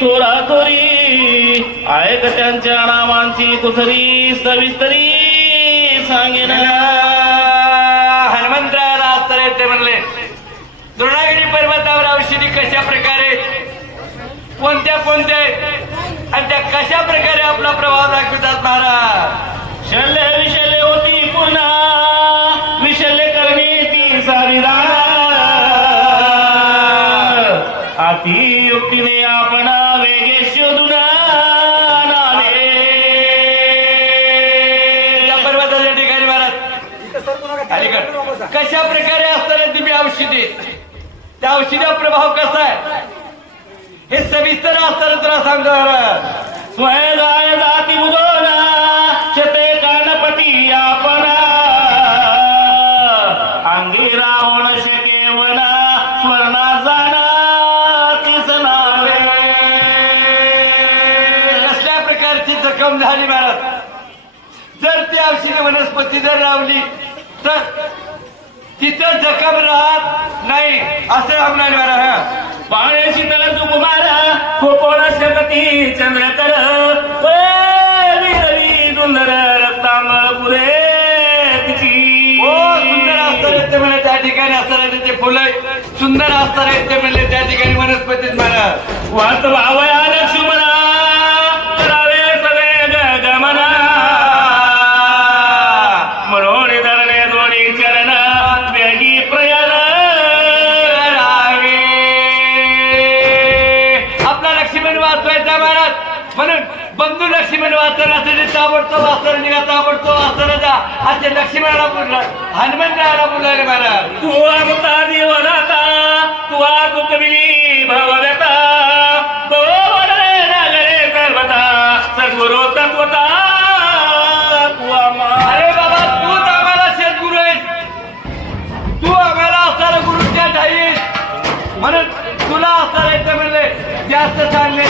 थोरी ऐक त्यांच्या नावांची कुसरी सविस्तरी सांगेन. असताना ते म्हणले द्रोणागिरी पर्वतावर औषधी कशा प्रकारे कोणत्या कोणत्या आणि त्या कशा प्रकारे आपला प्रभाव दाखवितात महाराज? शल्य विशल्य अति युक्तीने आपण वेगे शोधून पर्वताच्या ठिकाणी महाराज. अलीकड. कशा प्रकारे असताना तुम्ही औषधी त्या औषधा प्रभाव कसा आहे? हे सविस्तर असताना तुला सांगतो स्वयंगाय जाती जखम झाली महाराज. जर ती औषधी वनस्पती जर लावली तर तिथं जखम राहत नाही असं सांगणार महाराज हा. पाण्याची तळ कोकोण शकती चंद्रकर रवी रवी सुंदर रक्तांबर पुरे तिची. हो सुंदर असतात ते म्हणले त्या ठिकाणी असतात ते फुलं. सुंदर असतात ते म्हणले त्या ठिकाणी वनस्पतीत महाराज. वाच भावया लक्ष्मणा ताबडतोब वाचताना निघा ताबडतोब वाचताना जा. असे लक्ष्मणाला बोलला हनुमंतराला बोलले महाराज. तू अमता जीवनाता तू चुकविली भवव्यता. तो वरले नागरे सर्वता सद्गुरु तत्वता तू आम्हा अरे बाबा तूच आम्हाला सद्गुरू आहेस. तू आम्हाला असणारा गुरुच्या ठाई आहेस. म्हणून तुला असणारा येतं म्हणले जास्त सांगण्याची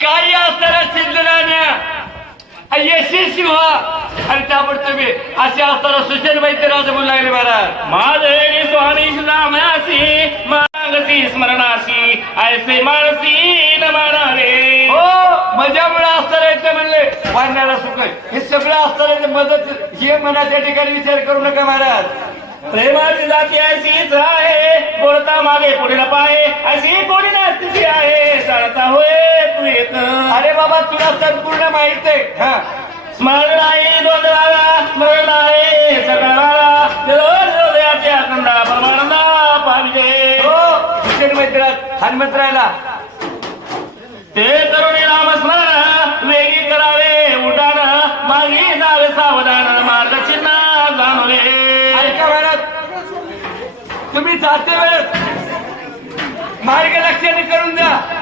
काही असताना सिद्धराण्या यशस्वी व्हा. आणि ताबडतोब ये. असे असताना सुशेन वैद्यराज बोलू लागले महाराज. माझे स्वामी नामयासी मागसी स्मरणासी ऐसे मानसी वाढणारा सुख हे सगळं असताना ते मदत हे मनाच्या ठिकाणी विचार करू नका महाराज. प्रेमाची जाती अशीच आहे. बोलता मागे पुढे न पाहे. अशी कोणी नसती आहे. चालता होय तू येत. अरे बाबा तुला संपूर्ण माहीत आहे. हा. स्मरण आहे दोदराला स्मरण आहे सगळ्याला. परमानंदा पाहिजे. हो हनुमंतरायला. ते करुणी तुम्ही जाते वेळेस. मार्ग लक्षाने करून द्या.